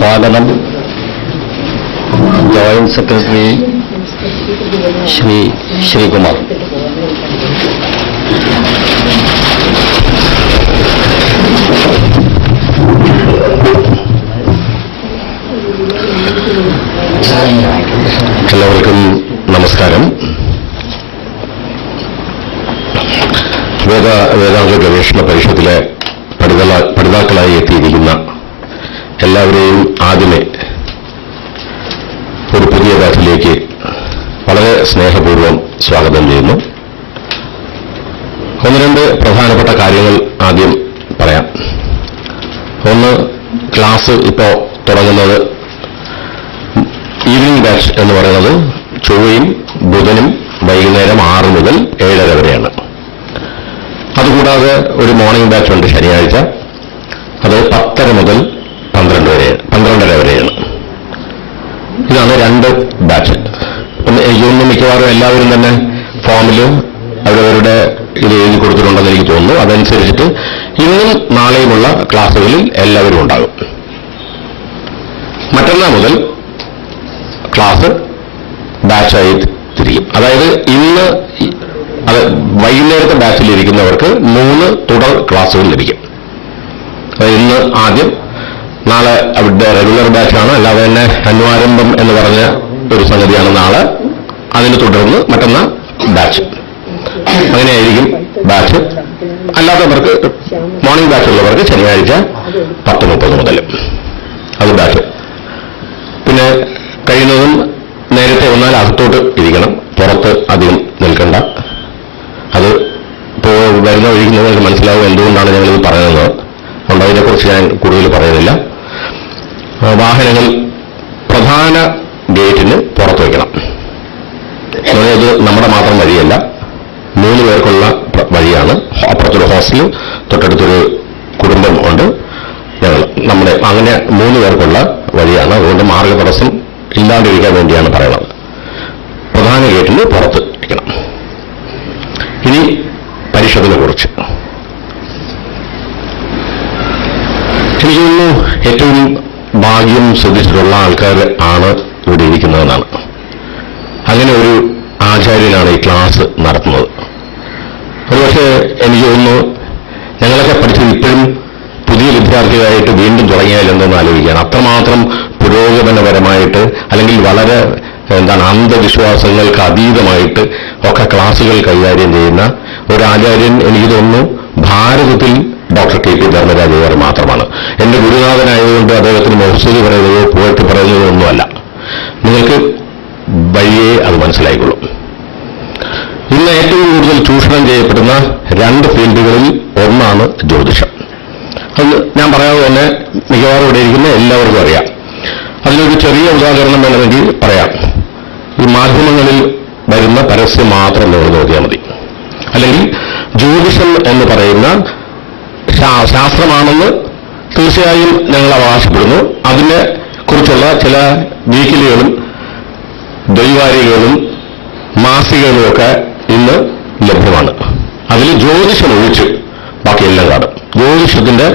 സ്വാഗതം. Joint secretary Shri Sreekumar. എല്ലാവർക്കും നമസ്കാരം. വേദാംഗ ഗവേഷണ പരിഷത്തിലെ പഠിതാക്കളായി എത്തിയിരിക്കുന്ന എല്ലാവരെയും ആദ്യമേ ഒരു പുതിയ ബാച്ചിലേക്ക് വളരെ സ്നേഹപൂർവ്വം സ്വാഗതം ചെയ്യുന്നു. ഒന്ന് രണ്ട് പ്രധാനപ്പെട്ട കാര്യങ്ങൾ ആദ്യം പറയാം. ഒന്ന്, ക്ലാസ് ഇപ്പോൾ തുടങ്ങുന്നത് ഈവനിംഗ് ബാച്ച് എന്ന് പറയുന്നത് ചൊവ്വയും ബുധനും വൈകുന്നേരം 6 മുതൽ 7:30 വരെയാണ്. അതുകൂടാതെ ഒരു മോർണിംഗ് ബാച്ച് ഉണ്ട് ശനിയാഴ്ച, അത് 10:30 മുതൽ 12:30 വരെയാണ്. ഇതാണ് 2 ബാച്ച്. എനിക്ക് തോന്നുന്നു മിക്കവാറും എല്ലാവരും തന്നെ ഫോമിൽ അവരവരുടെ ഇത് എഴുതി കൊടുത്തിട്ടുണ്ടെന്ന് എനിക്ക് തോന്നുന്നു. അതനുസരിച്ചിട്ട് ഇന്നും നാളെയുമുള്ള ക്ലാസ്സുകളിൽ എല്ലാവരും ഉണ്ടാകും. മറ്റന്നാൾ മുതൽ ക്ലാസ് ബാച്ചായി തിരിയും. അതായത് ഇന്ന് വൈകുന്നേരത്തെ ബാച്ചിലിരിക്കുന്നവർക്ക് 3 തുടർ ക്ലാസ്സുകൾ ലഭിക്കും. ഇന്ന് ആദ്യം, നാളെ അവരുടെ റെഗുലർ ബാച്ചാണ്, അല്ലാതെ തന്നെ അന്വാരംഭം എന്ന് പറഞ്ഞ ഒരു സംഗതിയാണ് നാളെ. അതിന് തുടർന്ന് മറ്റന്നാൾ ബാച്ച്. അങ്ങനെയായിരിക്കും ബാച്ച്. അല്ലാത്തവർക്ക് മോർണിംഗ് ബാച്ച് ഉള്ളവർക്ക് ശനിയാഴ്ച 10:30 മുതൽ അത് ബാച്ച്. പിന്നെ കഴിയുന്നതും നേരത്തെ വന്നാൽ അകത്തോട്ട് ഇരിക്കണം, പുറത്ത് അധികം നിൽക്കണ്ട. അത് ഇപ്പോൾ വരുന്ന വഴിക്ക് നിങ്ങൾക്ക് മനസ്സിലാവും എന്തുകൊണ്ടാണ് ഞങ്ങളിത് പറയുന്നത്. അതുകൊണ്ട് അതിനെക്കുറിച്ച് ഞാൻ കൂടുതൽ പറയുന്നില്ല. വാഹനങ്ങൾ പ്രധാന ഗേറ്റിന് പുറത്ത് വയ്ക്കണം. ഇത് നമ്മുടെ മാത്രം വഴിയല്ല, 3 പേർക്കുള്ള വഴിയാണ്. അപ്പുറത്തൊരു ഹോസ്റ്റൽ, തൊട്ടടുത്തൊരു കുടുംബം ഉണ്ട്. നമ്മുടെ അങ്ങനെ 3 പേർക്കുള്ള വഴിയാണ്. അതുകൊണ്ട് മാർഗതടസ്സം ഇല്ലാണ്ടിരിക്കാൻ വേണ്ടിയാണ് പറയുന്നത്. പ്രധാന ഗേറ്റിന് പുറത്ത് ഇരിക്കണം. ഇനി പരിഷത്തിനെ കുറിച്ച് എനിക്ക് തോന്നുന്നു ഏറ്റവും ഭാഗ്യം ശ്രദ്ധിച്ചിട്ടുള്ള ആൾക്കാർ ആണ് ഇവിടെ ഇരിക്കുന്നതെന്നാണ്. അങ്ങനെ ഒരു ആചാര്യനാണ് ഈ ക്ലാസ് നടത്തുന്നത്. ഒരുപക്ഷെ എനിക്ക് തോന്നുന്നു ഞങ്ങളൊക്കെ പഠിച്ചത് ഇപ്പോഴും പുതിയ വിദ്യാർത്ഥികളായിട്ട് വീണ്ടും തുടങ്ങിയാൽ എന്തെന്ന് ആലോചിക്കുകയാണ്. അത്രമാത്രം പുരോഗമനപരമായിട്ട്, അല്ലെങ്കിൽ വളരെ അന്ധവിശ്വാസങ്ങൾക്ക് അതീതമായിട്ട് ഒക്കെ ക്ലാസുകൾ കൈകാര്യം ചെയ്യുന്ന ഒരു ആചാര്യൻ എനിക്ക് തോന്നുന്നു ഭാരതത്തിൽ ഡോക്ടർ കെ.പി. ധർമ്മരാജയ്യർ മാത്രമാണ്. എന്റെ ഗുരുനാഥനായതുകൊണ്ട് അദ്ദേഹത്തിന് മഹസ്തുതി പറയുന്നതോ പോയിട്ട് പറയുന്നതോ ഒന്നുമല്ല. നിങ്ങൾക്ക് വഴിയേ അത് മനസ്സിലായിക്കൊള്ളും. ഇന്ന് ഏറ്റവും കൂടുതൽ ചൂഷണം ചെയ്യപ്പെടുന്ന 2 ഫീൽഡുകളിൽ ഒന്നാണ് ജ്യോതിഷം. അത് ഞാൻ പറയാതെ തന്നെ മിക്കവാറും ഇവിടെ ഇരിക്കുന്ന എല്ലാവർക്കും അറിയാം. അതിലൊരു ചെറിയ ഉദാഹരണം വേണമെങ്കിൽ പറയാം. ഈ മാധ്യമങ്ങളിൽ വരുന്ന പരസ്യം മാത്രം നിങ്ങൾ നോക്കിയാൽ മതി. അല്ലെങ്കിൽ ജ്യോതിഷം എന്ന് പറയുന്ന ശാസ്ത്രമാണെന്ന് തീർച്ചയായും ഞങ്ങൾ അവകാശപ്പെടുന്നു. അതിനെ കുറിച്ചുള്ള ചില വീക്കിലികളും ദ്വൈവാരികളും മാസികകളും ഒക്കെ ഇന്ന് ലഭ്യമാണ്. അതിൽ ജ്യോതിഷം ഒഴിച്ച് ബാക്കിയെല്ലാം കാണും. ജ്യോതിഷത്തിന്റെ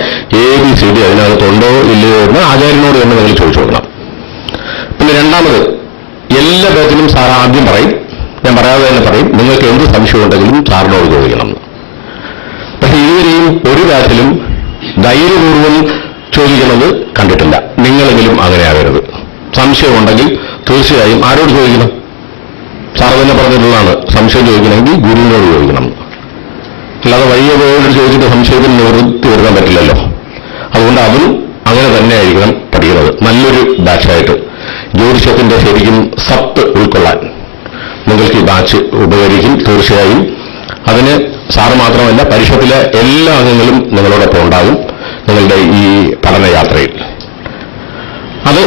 ABCD അതിനകത്തുണ്ടോ ഇല്ലയോ എന്ന് ആചാര്യനോട് തന്നെ നിങ്ങൾ ചോദിച്ചു നോക്കണം. പിന്നെ രണ്ടാമത്, എല്ലാ ബാച്ചിലും സാർ ആദ്യം പറയും, ഞാൻ പറയാതെ തന്നെ പറയും, നിങ്ങൾക്ക് എന്ത് സംശയം ഉണ്ടെങ്കിലും സാറിനോട് ചോദിക്കണം. പക്ഷെ ഇതുവരെയും ഒരു ബാച്ചിലും ധൈര്യപൂർവ്വം ചോദിക്കുന്നത് കണ്ടിട്ടില്ല. നിങ്ങളെങ്കിലും അങ്ങനെ ആകരുത്. സംശയമുണ്ടെങ്കിൽ തീർച്ചയായും ആരോട് ചോദിക്കണം? സാർ തന്നെ പറഞ്ഞിട്ടുള്ളതാണ്, സംശയം ചോദിക്കണമെങ്കിൽ ഗുരുവിനോട് ചോദിക്കണം. അല്ലാതെ വഴിയെ പോയോട് ചോദിച്ചിട്ട് സംശയത്തിന് നിവൃത്തി വരുത്താൻ പറ്റില്ലല്ലോ. അതുകൊണ്ട് അതും അങ്ങനെ തന്നെ ആയിരിക്കണം പഠിക്കുന്നത്. നല്ലൊരു ബാച്ചായിട്ട് ജ്യോതിഷത്തിന്റെ ശരിക്കും സത്ത് ഉൾക്കൊള്ളാൻ നിങ്ങൾക്ക് ഈ ബാച്ച് ഉപകരിക്കും തീർച്ചയായും. അതിന് സാറ് മാത്രമല്ല, പരിഷത്തിലെ എല്ലാ അംഗങ്ങളും നിങ്ങളോടൊപ്പം ഉണ്ടാകും നിങ്ങളുടെ ഈ പഠനയാത്രയിൽ. അത്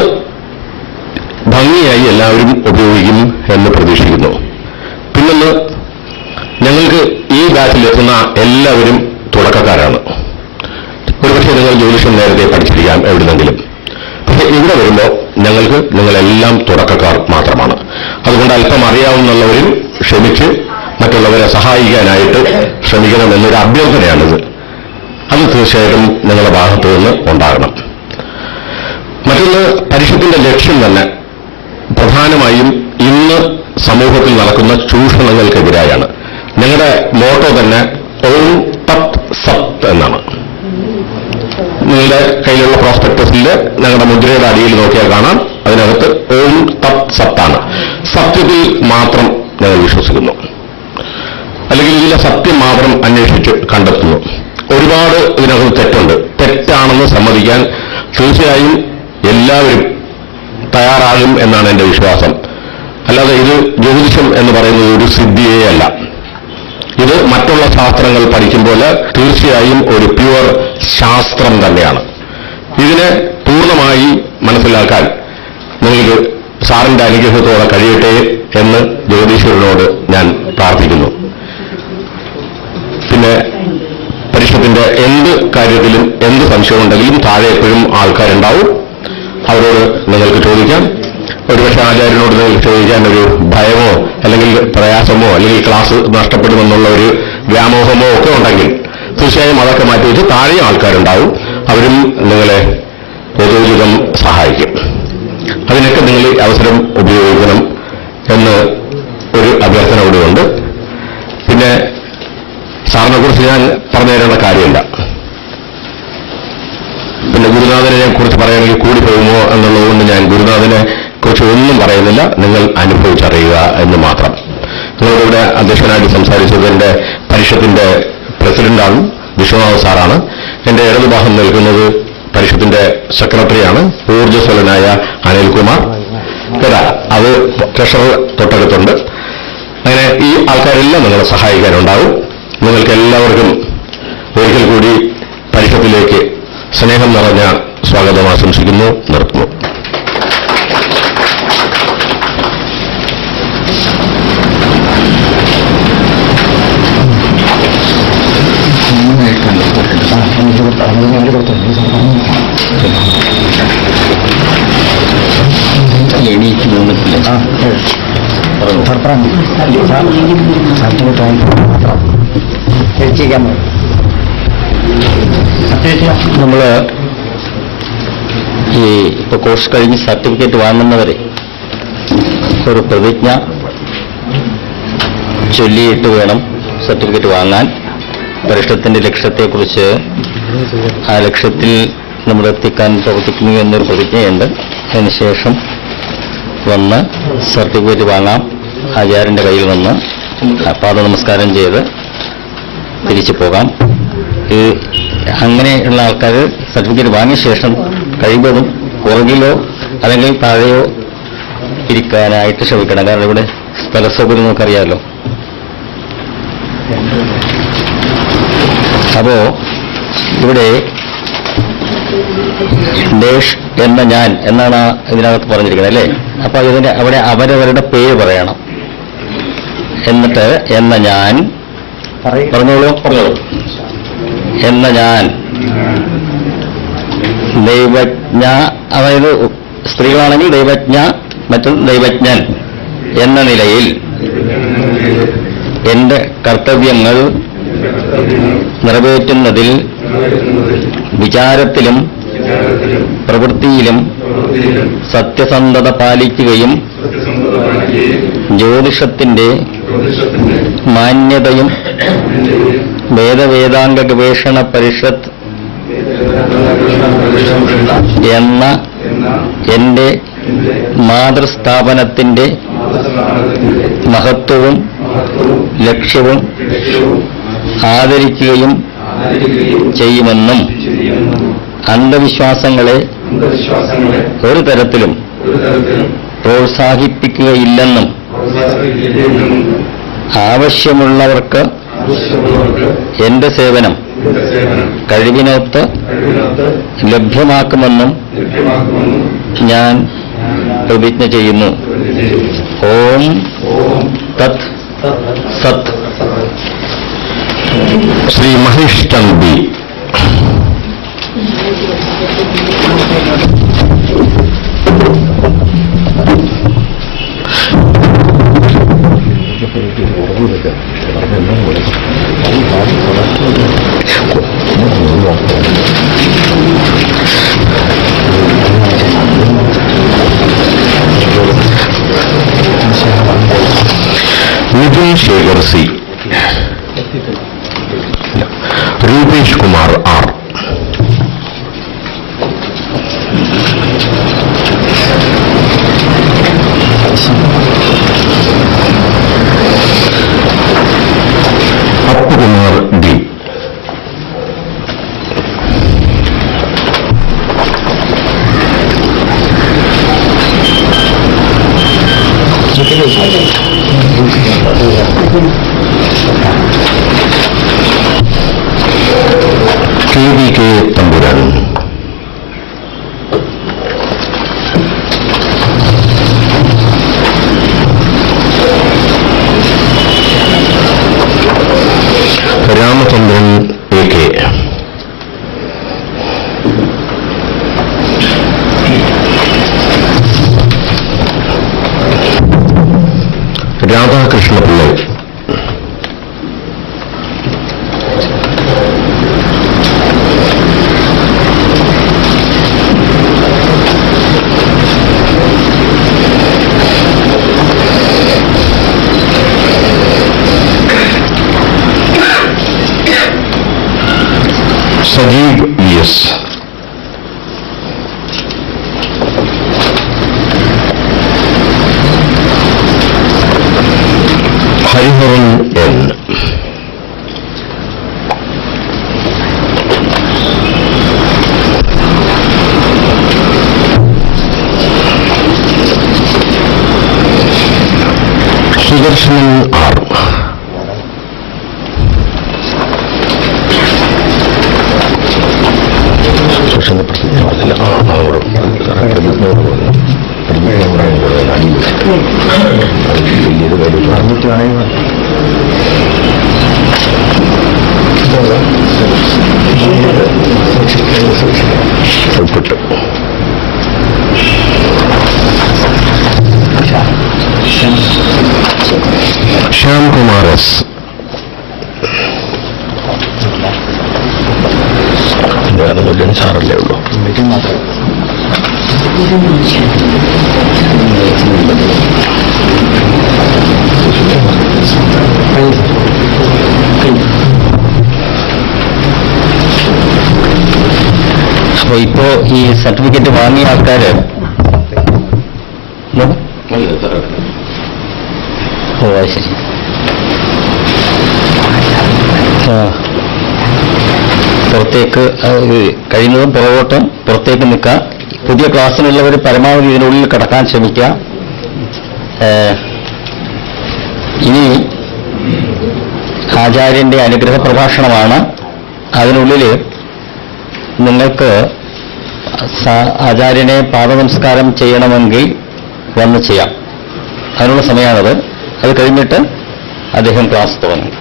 ഭംഗിയായി എല്ലാവരും ഉപയോഗിക്കും എന്ന് പ്രതീക്ഷിക്കുന്നു. പിന്നൊന്ന്, ഞങ്ങൾക്ക് ഈ ബാച്ചിലെത്തുന്ന എല്ലാവരും തുടക്കക്കാരാണ്. ഒരുപക്ഷെ നിങ്ങൾ ജ്യോതിഷം നേരത്തെ പഠിച്ചിരിക്കാം എവിടുന്നെങ്കിലും. പക്ഷെ ഇവിടെ വരുമ്പോൾ നിങ്ങളെല്ലാം തുടക്കക്കാർ മാത്രമാണ്. അതുകൊണ്ട് അല്പം അറിയാവുന്നവരും ക്ഷമിച്ച് മറ്റുള്ളവരെ സഹായിക്കാനായിട്ട് ശ്രമിക്കണമെന്നൊരു അഭ്യർത്ഥനയാണിത്. അത് തീർച്ചയായിട്ടും നിങ്ങളുടെ ഭാഗത്തു നിന്ന് ഉണ്ടാകണം. മറ്റൊന്ന്, പരിഷത്തിന്റെ ലക്ഷ്യം തന്നെ പ്രധാനമായും ഇന്ന് സമൂഹത്തിൽ നടക്കുന്ന ചൂഷണങ്ങൾക്കെതിരായാണ്. ഞങ്ങളുടെ മോട്ടോ തന്നെ ഓം തത് സത് എന്നാണ്. നിങ്ങളുടെ കയ്യിലുള്ള പ്രോസ്പെക്ടസിൽ ഞങ്ങളുടെ മുദ്രയുടെ അടിയിൽ നോക്കിയാൽ കാണാം, അതിനകത്ത് ഓം തത് സത്താണ്. സത്യത്തിൽ മാത്രം ഞങ്ങൾ വിശ്വസിക്കുന്നു, അല്ലെങ്കിൽ ഇതിലെ സത്യം മാത്രം അന്വേഷിച്ച് കണ്ടെത്തുന്നു. ഒരുപാട് ഇതിനകത്ത് തെറ്റുണ്ട്. തെറ്റാണെന്ന് സമ്മതിക്കാൻ തീർച്ചയായും എല്ലാവരും തയ്യാറാകും എന്നാണ് എൻ്റെ വിശ്വാസം. അല്ലാതെ ഇത് ജ്യോതിഷം എന്ന് പറയുന്നത് ഒരു സിദ്ധിയേ അല്ല. ഇത് മറ്റുള്ള ശാസ്ത്രങ്ങൾ പഠിക്കുമ്പോൾ തീർച്ചയായും ഒരു പ്യുവർ ശാസ്ത്രം തന്നെയാണ്. ഇതിനെ പൂർണ്ണമായി മനസ്സിലാക്കാൻ നിങ്ങൾക്ക് സാറിന്റെ അനുഗ്രഹത്തോടെ കഴിയട്ടെ എന്ന് ജ്യോതിഷരോട് ഞാൻ പ്രാർത്ഥിക്കുന്നു. പിന്നെ പരിഷത്തിന്റെ എന്ത് കാര്യത്തിലും എന്ത് സംശയമുണ്ടെങ്കിലും താഴെ എപ്പോഴും ആൾക്കാരുണ്ടാവും. അവരോട് നിങ്ങൾക്ക് ചോദിക്കാം. ഒരുപക്ഷെ ആചാര്യനോട് നിങ്ങൾക്ക് ചോദിക്കാൻ ഒരു ഭയമോ അല്ലെങ്കിൽ പ്രയാസമോ അല്ലെങ്കിൽ ക്ലാസ് നഷ്ടപ്പെടുമെന്നുള്ള ഒരു വ്യാമോഹമോ ഒക്കെ ഉണ്ടെങ്കിൽ തീർച്ചയായും അതൊക്കെ മാറ്റിവെച്ച് താഴെയും ആൾക്കാരുണ്ടാവും. അവരും നിങ്ങളെ യഥോചിതം സഹായിക്കും. അതിനൊക്കെ നിങ്ങൾ ഈ അവസരം ഉപയോഗിക്കണം എന്ന് ഒരു അഭ്യർത്ഥന കൂടിയുണ്ട്. പിന്നെ സാറിനെ കുറിച്ച് ഞാൻ പറഞ്ഞു തരേണ്ട കാര്യമില്ല. പിന്നെ ഗുരുനാഥനെ കുറിച്ച് പറയുകയാണെങ്കിൽ കൂടി പോകുമോ എന്നുള്ളതുകൊണ്ട് ഞാൻ ഗുരുനാഥനെ കുറിച്ച് ഒന്നും പറയുന്നില്ല. നിങ്ങൾ അനുഭവിച്ചറിയുക എന്ന് മാത്രം. നിങ്ങളിവിടെ അധ്യക്ഷനായിട്ട് സംസാരിച്ചതിന്റെ പരിഷത്തിന്റെ പ്രസിഡന്റാണ് വിശ്വനാഥ് സാറാണ്. എന്റെ ഇടതുഭാഗം നിൽക്കുന്നത് പരിഷത്തിന്റെ സെക്രട്ടറിയാണ് ഊർജ്ജസ്വലനായ അനിൽകുമാർ. കേട്ടാ, അത് ട്രഷറർ തൊട്ടടുത്തുണ്ട്. അങ്ങനെ ഈ ആൾക്കാരെല്ലാം നിങ്ങളെ സഹായിക്കാനുണ്ടാവും. നിങ്ങൾക്ക് എല്ലാവർക്കും ഒരിക്കൽ കൂടി പരിഷത്തിലേക്ക് സ്നേഹം നിറഞ്ഞ സ്വാഗതം ആശംസിക്കുന്നു. നിർത്തുന്നു. നമ്മൾ ഈ ഇപ്പൊ കോഴ്സ് കഴിഞ്ഞ് സർട്ടിഫിക്കറ്റ് വാങ്ങുന്നവരെ ഒരു പ്രതിജ്ഞ ചൊല്ലിയിട്ട് വേണം സർട്ടിഫിക്കറ്റ് വാങ്ങാൻ. പരിഷത്തിന്റെ ലക്ഷ്യത്തെക്കുറിച്ച്, ആ ലക്ഷ്യത്തിൽ നമ്മൾ എത്തിക്കാൻ പ്രവർത്തിക്കുന്നു എന്നൊരു പ്രതിജ്ഞയുണ്ട്. അതിനുശേഷം വന്ന് സർട്ടിഫിക്കറ്റ് വാങ്ങാം. ആചാര്യന്റെ കയ്യിൽ നിന്ന് പാദ നമസ്കാരം ചെയ്ത് തിരിച്ചു പോകാം. അങ്ങനെയുള്ള ആൾക്കാർ സർട്ടിഫിക്കറ്റ് വാങ്ങിയ ശേഷം കഴിവതും പുറകിലോ അല്ലെങ്കിൽ താഴെയോ ഇരിക്കാനായിട്ട് ശ്രമിക്കണം. കാരണം ഇവിടെ സ്ഥല സൗകര്യം നമുക്കറിയാമല്ലോ. അപ്പോ ഇവിടെ ദേശ് എന്ന ഞാൻ എന്നാണ് ഇതിനകത്ത് പറഞ്ഞിരിക്കുന്നത് അല്ലേ? അപ്പൊ ഇതിന്റെ അവിടെ അവരവരുടെ പേര് പറയണം. എന്നിട്ട് എന്ന ഞാൻ പറഞ്ഞോളൂ. എന്ന ഞാൻ ദൈവജ്ഞ, അതായത് സ്ത്രീകളാണെങ്കിൽ ദൈവജ്ഞ, മറ്റും ദൈവജ്ഞൻ എന്ന നിലയിൽ എന്റെ കർത്തവ്യങ്ങൾ നിറവേറ്റുന്നതിൽ വിചാരത്തിലും പ്രവൃത്തിയിലും സത്യസന്ധത പാലിക്കുകയും ജ്യോതിഷത്തിന്റെ മാന്യതയും വേദവേദാംഗ ഗവേഷണ പരിഷത്ത് എന്ന എന്റെ മാതൃസ്ഥാപനത്തിന്റെ മഹത്വവും ലക്ഷ്യവും ആദരിക്കുകയും ചെയ്യുമെന്നും അന്ധവിശ്വാസങ്ങളെ ഒരു തരത്തിലും പ്രോത്സാഹിപ്പിക്കുകയില്ലെന്നും ആവശ്യമുള്ളവർക്ക് എന്റെ സേവനം കഴിവിനൊത്ത് ലഭ്യമാക്കുമെന്നും ഞാൻ പ്രതിജ്ഞ ചെയ്യുന്നു. ഓം തത് സത്. Shri Mahesh Chand B. Mithun Shekhar C, Rupesh Kumar R, Appukumar D, KVK Thampuran, Ramachandran AK, Radhakrishna Pillai, Sajeev VS, Hariharan N, Sudarsanan R, Shyam Kumar S, Mullan സാറല്ലേ ഉള്ളൂ. അപ്പൊ ഇപ്പോ ഈ സർട്ടിഫിക്കറ്റ് വാങ്ങിയ ആൾക്കാര് ഓ അത് ശരി. പുറത്തേക്ക് കഴിയുന്നതും പുറത്തേക്ക് നിൽക്കുക. പുതിയ ക്ലാസ്സിനുള്ളവർ പരമാവധി ഇതിനുള്ളിൽ കടക്കാൻ ശ്രമിക്കുക. ഇനി ആചാര്യന്റെ അനുഗ്രഹ പ്രഭാഷണമാണ്. അതിനുള്ളിൽ നിങ്ങൾക്ക് ആചാര്യനെ പാദനമസ്കാരം ചെയ്യണമെങ്കിൽ വന്ന് ചെയ്യാം. അതിനുള്ള സമയമാണത്. അത് കഴിഞ്ഞിട്ട് അദ്ദേഹം ക്ലാസ് തുടങ്ങും.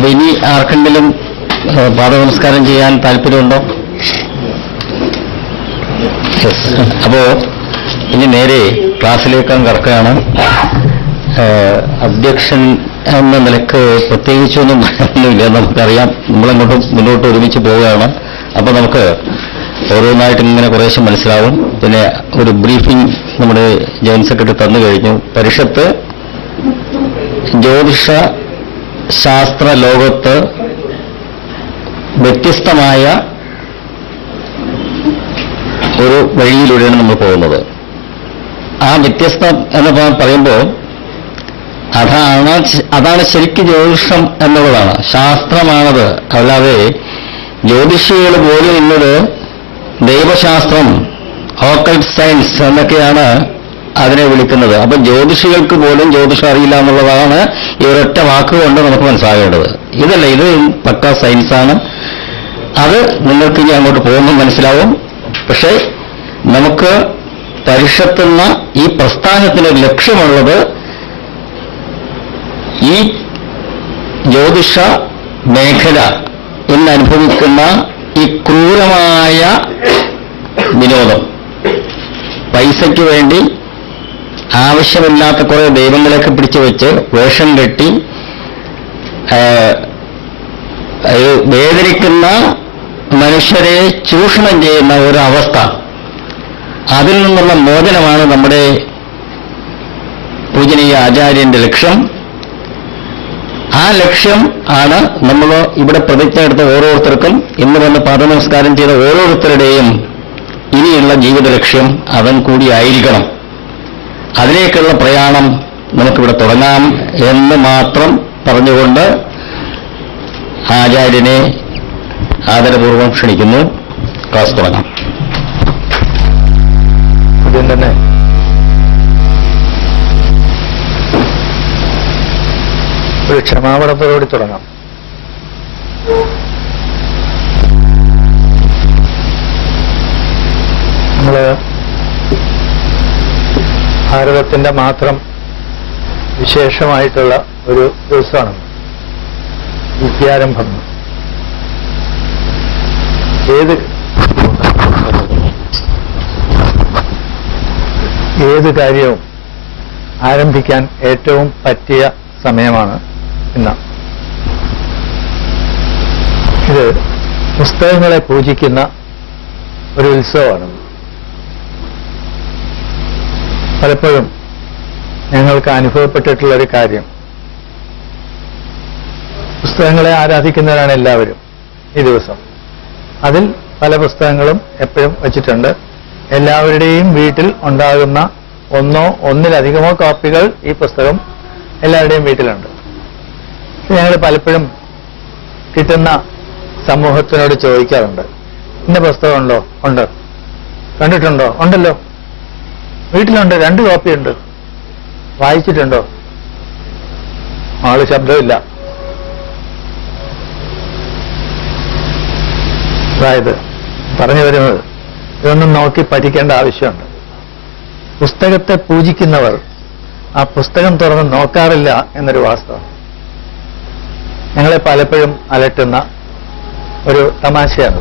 അപ്പൊ ഇനി ആർക്കെങ്കിലും പാദനമസ്കാരം ചെയ്യാൻ താല്പര്യമുണ്ടോ? അപ്പോ ഇനി നേരെ ക്ലാസ്സിലേക്ക് കടക്കുകയാണ്. അധ്യക്ഷൻ എന്ന നിലക്ക് പ്രത്യേകിച്ചൊന്നും ഒന്നുമില്ല, നമുക്കറിയാം. നമ്മളങ്ങോട്ടും മുന്നോട്ട് ഒരുമിച്ച് പോവുകയാണ്. അപ്പൊ നമുക്ക് ഓരോന്നായിട്ട് ഇങ്ങനെ കുറേശ്ശെ മനസ്സിലാവും. പിന്നെ ഒരു ബ്രീഫിംഗ് നമ്മുടെ ജോയിന്റ് സെക്രട്ടറി തന്നു കഴിഞ്ഞു. പരിഷത്ത് ജ്യോതിഷ ശാസ്ത്ര ലോകത്ത് വ്യത്യസ്തമായ ഒരു വഴിയിലൂടെയാണ് നമ്മൾ പോകുന്നത്. ആ വ്യത്യസ്തം എന്ന് പറയുമ്പോൾ അതാണ് ശരിക്കും ജ്യോതിഷം എന്നുള്ളതാണ്, ശാസ്ത്രമാണത്. അല്ലാതെ ജ്യോതിഷികൾ പോലും ഇന്നത് ദൈവശാസ്ത്രം, ഓക്കൾട്ട് സയൻസ് എന്നൊക്കെയാണ് അതിനെ വിളിക്കുന്നത്. അപ്പൊ ജ്യോതിഷികൾക്ക് പോലും ജ്യോതിഷം അറിയില്ല എന്നുള്ളതാണ് ഈ ഒരൊറ്റ വാക്കുകൊണ്ട് നമുക്ക് മനസ്സിലാകേണ്ടത്. ഇതല്ല, ഇത് പക്കാ സയൻസാണ്. അത് നിങ്ങൾക്ക് ഇനി അങ്ങോട്ട് പോകുമ്പോൾ മനസ്സിലാവും. പക്ഷേ നമുക്ക് പരിഷത്തുന്ന ഈ പ്രസ്ഥാനത്തിന് ലക്ഷ്യമുള്ളത് ഈ ജ്യോതിഷ മേഖല ഇന്നനുഭവിക്കുന്ന ഈ ക്രൂരമായ വിനോദം, പൈസയ്ക്ക് വേണ്ടി ആവശ്യമില്ലാത്ത കുറെ ദൈവങ്ങളെയൊക്കെ പിടിച്ചു വെച്ച് വേഷം കെട്ടി വേദനിക്കുന്ന മനുഷ്യരെ ചൂഷണം ചെയ്യുന്ന ഒരു അവസ്ഥ, അതിൽ നിന്നുള്ള മോചനമാണ് നമ്മുടെ പൂജനീയ ആചാര്യന്റെ ലക്ഷ്യം. ആ ലക്ഷ്യം ആണ് നമ്മൾ ഇവിടെ പ്രതിജ്ഞ എടുത്ത ഓരോരുത്തർക്കും, ഇന്ന് വന്ന് പാദനമസ്കാരം ചെയ്ത ഓരോരുത്തരുടെയും ഇനിയുള്ള ജീവിത ലക്ഷ്യം അവൻ കൂടിയായിരിക്കണം. അതിലേക്കുള്ള പ്രയാണം നമുക്കിവിടെ തുടങ്ങാം എന്ന് മാത്രം പറഞ്ഞുകൊണ്ട് ആചാര്യനെ ആദരപൂർവ്വം ക്ഷണിക്കുന്നു. ക്ലാസ് തുടങ്ങാം. ആദ്യം തന്നെ ഒരു ക്ഷമാപണത്തോടുകൂടി തുടങ്ങാം. നമ്മള് ഭാരതത്തിന്റെ മാത്രം വിശേഷമായിട്ടുള്ള ഒരു ദിവസമാണ് വിദ്യാരംഭം. ഏത് കാര്യവും ആരംഭിക്കാൻ ഏറ്റവും പറ്റിയ സമയമാണ് ഇന്ന്. ഇത് പുസ്തകങ്ങളെ പൂജിക്കുന്ന ഒരു ഉത്സവമാണ്. പലപ്പോഴും ഞങ്ങൾക്ക് അനുഭവപ്പെട്ടിട്ടുള്ളൊരു കാര്യം, പുസ്തകങ്ങളെ ആരാധിക്കുന്നവരാണ് എല്ലാവരും ഈ ദിവസം. അതിൽ പല പുസ്തകങ്ങളും എപ്പോഴും വച്ചിട്ടുണ്ട്. എല്ലാവരുടെയും വീട്ടിൽ ഉണ്ടാകുന്ന ഒന്നോ ഒന്നിലധികമോ കോപ്പികൾ ഈ പുസ്തകം എല്ലാവരുടെയും വീട്ടിലുണ്ട്. ഞങ്ങൾ പലപ്പോഴും കിട്ടുന്ന സമൂഹത്തിനോട് ചോദിക്കാറുണ്ട്, ഇന്ന പുസ്തകമുണ്ടോ? ഉണ്ട്. കണ്ടിട്ടുണ്ടോ? ഉണ്ടല്ലോ. വീട്ടിലുണ്ട്, 2 കോപ്പിയുണ്ട്. വായിച്ചിട്ടുണ്ടോ? ആള് ശബ്ദമില്ല. അതായത് പറഞ്ഞു വരുന്നത്, ഇതൊന്നും നോക്കി പഠിക്കേണ്ട ആവശ്യമുണ്ട്. പുസ്തകത്തെ പൂജിക്കുന്നവർ ആ പുസ്തകം തുറന്ന് നോക്കാറില്ല എന്നൊരു വാസ്തവം ഞങ്ങളെ പലപ്പോഴും അലട്ടുന്ന ഒരു തമാശയാണ്.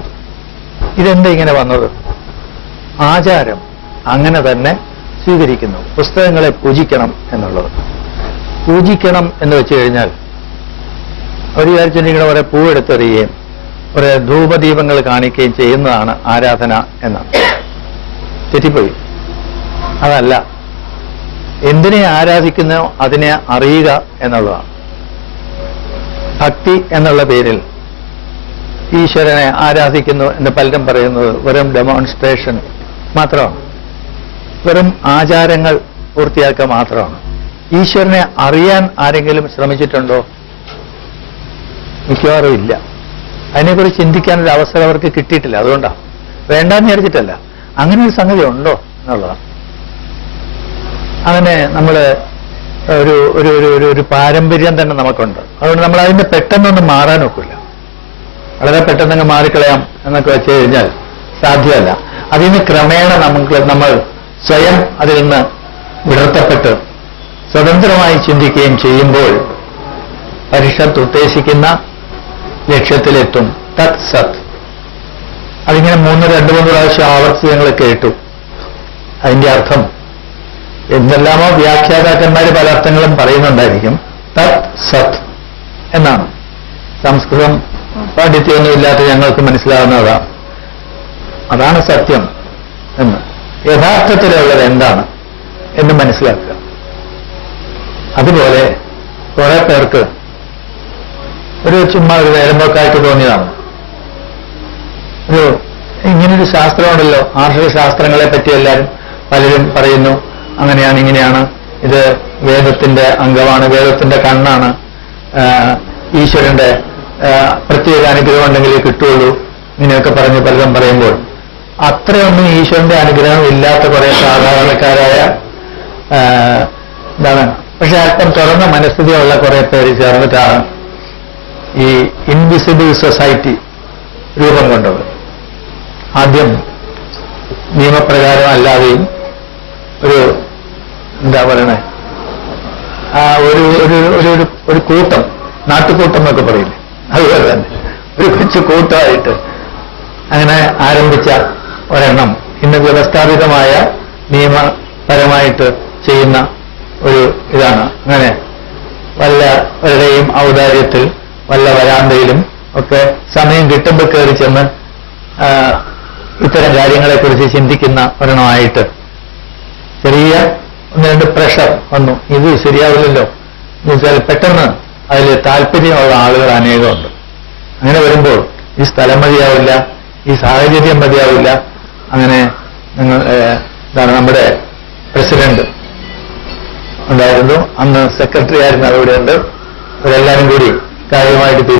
ഇതെന്താ ഇങ്ങനെ വന്നത്? ആചാരം അങ്ങനെ തന്നെ സ്വീകരിക്കുന്നു. പുസ്തകങ്ങളെ പൂജിക്കണം എന്നുള്ളത്. പൂജിക്കണം എന്ന് വെച്ച് കഴിഞ്ഞാൽ അവർ വിചാരിച്ചിരിക്കുന്ന കുറെ പൂവെടുത്തെറിയുകയും കുറെ ധൂപദീപങ്ങൾ കാണിക്കുകയും ചെയ്യുന്നതാണ് ആരാധന എന്നാണ്. തെറ്റിപ്പോയി. അതല്ല. എന്തിനെ ആരാധിക്കുന്നോ അതിനെ അറിയുക എന്നുള്ളതാണ്. ഭക്തി എന്നുള്ള പേരിൽ ഈശ്വരനെ ആരാധിക്കുന്നു എന്ന് പലരും പറയുന്നത് വെറും ഡെമോൺസ്ട്രേഷൻ മാത്രമാണ്, വെറും ആചാരങ്ങൾ പൂർത്തിയാക്കുക മാത്രമാണ്. ഈശ്വരനെ അറിയാൻ ആരെങ്കിലും ശ്രമിച്ചിട്ടുണ്ടോ? മിക്കവാറും ഇല്ല. അതിനെക്കുറിച്ച് ചിന്തിക്കാനൊരു അവസരം അവർക്ക് കിട്ടിയിട്ടില്ല. അതുകൊണ്ടാണ്, വേണ്ടാന്ന് വിചാരിച്ചിട്ടല്ല. അങ്ങനെ ഒരു സംഗതി ഉണ്ടോ എന്നുള്ളതാണ്. അങ്ങനെ നമ്മൾ ഒരു ഒരു ഒരു ഒരു പാരമ്പര്യം തന്നെ നമുക്കുണ്ട്. അതുകൊണ്ട് നമ്മൾ അതിന്റെ പെട്ടെന്നൊന്നും മാറാൻ ഒക്കില്ല. വളരെ പെട്ടെന്നങ്ങ് മാറിക്കളയാം എന്നൊക്കെ വെച്ച് കഴിഞ്ഞാൽ സാധ്യമല്ല. അതിന് ക്രമേണ നമ്മൾ സ്വയം അതിൽ നിന്ന് വിടർത്തപ്പെട്ട് സ്വതന്ത്രമായി ചിന്തിക്കുകയും ചെയ്യുമ്പോൾ പരിഷത്ത് ഉദ്ദേശിക്കുന്ന ലക്ഷ്യത്തിലെത്തും. തത് സത്. അതിങ്ങനെ 2-3 പ്രാവശ്യം ആവർത്തിച്ച് ഞങ്ങൾ കേട്ടു. അതിന്റെ അർത്ഥം എന്തെല്ലാമോ വ്യാഖ്യാതാക്കന്മാർ പല അർത്ഥങ്ങളും പറയുന്നുണ്ടായിരിക്കും. തത് സത് എന്നാണ്. സംസ്കൃതം പാണ്ഡിത്യമൊന്നും ഇല്ലാത്ത ഞങ്ങൾക്ക് മനസ്സിലാവുന്നതാണ്. അതാണ് സത്യം എന്ന്. യഥാർത്ഥത്തിലുള്ളത് എന്താണ് എന്ന് മനസ്സിലാക്കുക. അതുപോലെ കുറെ പേർക്ക് ചുമ്മാ ഒരു വേലമ്പോക്കായിട്ട് തോന്നിയതാണ്. ഇങ്ങനൊരു ശാസ്ത്രമുണ്ടല്ലോ, ആർഷ ശാസ്ത്രങ്ങളെ പറ്റി എല്ലാവരും പലരും പറയുന്നു, അങ്ങനെയാണ് ഇങ്ങനെയാണ്, ഇത് വേദത്തിന്റെ അംഗമാണ്, വേദത്തിന്റെ കണ്ണാണ്, ഈശ്വരന്റെ പ്രത്യേക അനുഗ്രഹം ഉണ്ടെങ്കിലേ കിട്ടുള്ളൂ, ഇങ്ങനെയൊക്കെ പറഞ്ഞ് പലരും പറയുമ്പോൾ അത്രയൊന്നും ഈശ്വരന്റെ അനുഗ്രഹം ഇല്ലാത്ത കുറെ സാധാരണക്കാരായ എന്താണ്, പക്ഷെ അല്പം തുറന്ന മനസ്ഥിതിയുള്ള കുറെ പേര് ചേർന്നിട്ടാണ് ഈ ഇൻവിസിബിൾ സൊസൈറ്റി രൂപം കൊണ്ടത്. ആദ്യം നിയമപ്രകാരം അല്ലാതെയും എന്താ പറയണേ, ഒരു കൂട്ടം, നാട്ടുകൂട്ടം എന്നൊക്കെ പറയില്ലേ, അതുപോലെ തന്നെ ഒരു കൊച്ചു കൂട്ടമായിട്ട് അങ്ങനെ ആരംഭിച്ച ഒരെണ്ണം ഇന്ന് വ്യവസ്ഥാപിതമായ നിയമപരമായിട്ട് ചെയ്യുന്ന ഒരു ഇതാണ്. അങ്ങനെ വല്ലവരുടെയും ഔദാര്യത്തിൽ വല്ല വരാന്തയിലും ഒക്കെ സമയം കിട്ടുമ്പോൾ കയറി ചെന്ന് ഇത്തരം കാര്യങ്ങളെക്കുറിച്ച് ചിന്തിക്കുന്ന ഒരെണ്ണമായിട്ട് ചെറിയ 1-2 പ്രഷർ വന്നു. ഇത് ശരിയാവില്ലല്ലോ എന്ന് വെച്ചാൽ പെട്ടെന്ന് അതിൽ താല്പര്യമുള്ള ആളുകൾ അനേകമുണ്ട്. അങ്ങനെ വരുമ്പോൾ ഈ സ്ഥലം മതിയാവില്ല, ഈ സാഹചര്യം മതിയാവില്ല. അങ്ങനെ എന്താണ്, നമ്മുടെ പ്രസിഡന്റ് ഉണ്ടായിരുന്നു, അന്ന് സെക്രട്ടറി ആയിരുന്നു, അവിടെയുണ്ട്. അവരെല്ലാവരും കൂടി കാര്യമായിട്ട്